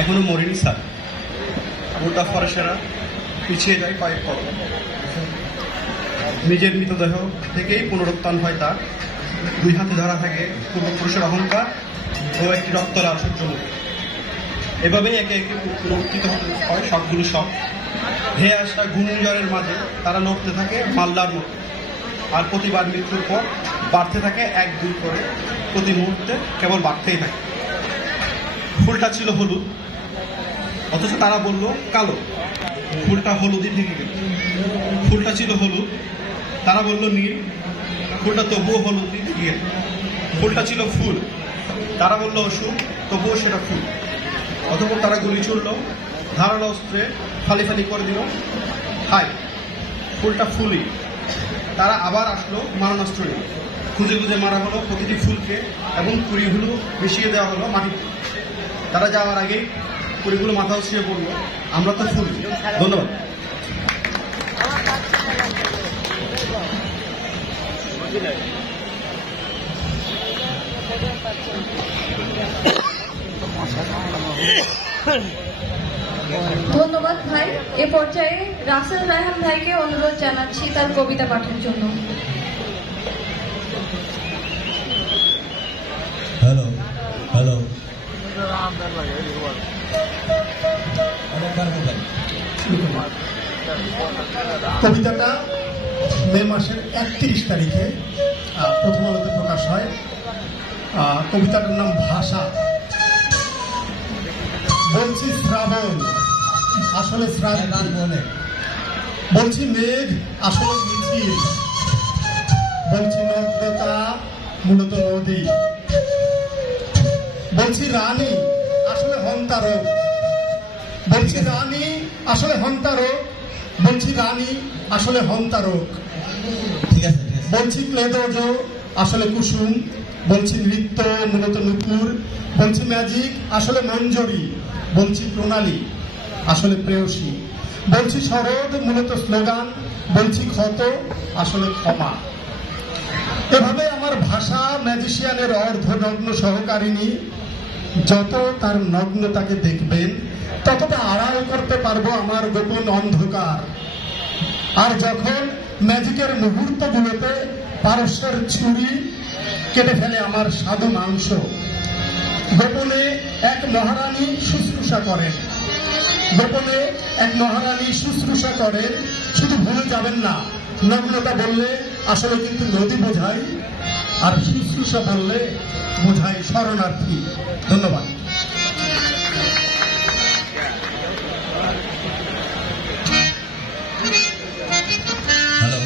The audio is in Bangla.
এখনো মরেনি স্যার। গোটা ফরেস্টেরা পিছিয়ে যায় কয়েক কদম। নিজের মৃতদেহ থেকেই পুনরুত্থান হয় তার। দুই হাতে ধরা থাকে পূর্বপুরুষের অহংকার ও একটি রক্তলাল সূর্যমুখী। এভাবেই একে একে পুনরুত্থিত হতে হয় সবগুলো সব। ধেয়ে আসা ঘূর্ণিঝড়ের মাঝে তারা নড়তে থাকে মাল্লার মতো। আর প্রতিবার মৃত্যুর পর বাড়তে থাকে 1-2 করে, প্রতি মুহূর্তে কেবল বাড়তেই থাকে। ফুলটা ছিল হলুদ, অথচ তারা বলল কালো। ফুলটা হলুদই থেকে গেল। ফুলটা ছিল হলুদ, তারা বলল নীল। ফুলটা তবুও হলুদই থেকে গেল। ফুলটা ছিল ফুল, তারা বলল অসুখ, তবুও সেটা ফুল। অতঃপর তারা গুলি ছুড়ল, ধারালো অস্ত্রে ফালি ফালি করে দিল। হাই, ফুলটা ফুলই। তারা আবার আসলো মারণাস্ত্র নিয়ে। খুঁজে খুঁজে মারা হলো প্রতিটি ফুলকে এবং কুড়িগুলো মিশিয়ে দেওয়া হলো মাটিতে। তারা যাওয়ার আগেই কুড়িগুলো মাথা উঠিয়ে পড়লো, আমরা তো ফুল। ধন্যবাদ। ধন্যবাদ ভাই। এ পর্যায়ে রাসেল রায়হান ভাইকে অনুরোধ জানাচ্ছি তার কবিতা পাঠের জন্য। হ্যালো হ্যালো, কবিতাটা মে মাসের 31 তারিখে প্রথম আলোতে প্রকাশ হয়। কবিতাটার নাম ভাষা। বলছি শ্রাবণ, আসলে শ্রাবণ বলে। বলছি মেঘ, আসলে মিছিল। বলছি নগ্নতা, মূলত নদী। বলছি রানী, আসলে হন্তারক। বলছি রানী, আসলে হন্তারক। বলছি রানী, আসলে হন্তারক। বলছি ক্লেদজ, আসলে কুসুম। বলছি নৃত্য, মূলত নুপুর। বলছি ম্যাজিক, আসলে মঞ্জরি। বলছি প্রণালী, আসলে প্রেয়সী। বলছি শরৎ, মূলত স্লোগান। বলছি ক্ষত, আসলে ক্ষমা। এভাবে আমার ভাষা ম্যাজিশিয়ানের অর্ধনগ্ন সহকারিণী। যত তার নগ্নতাকে দেখবেন ততটা আড়াল করতে পারবো আমার গোপন অন্ধকার। আর যখন ম্যাজিকের মুহূর্তগুলোতে পারস্যের ছুরি কেটে ফেলে আমার সাধু মাংস, গোপনে এক মহারানী শুশ্রূষা করেন। গোপনে এক মহারানী শুশ্রূষা করেন। শুধু ভুলে যাবেন না, নগ্নতা বললে আসলে কিন্তু নদী বোঝায়, আর শুশ্রূষা বললে বোঝায় শরণার্থী। ধন্যবাদ। হ্যালো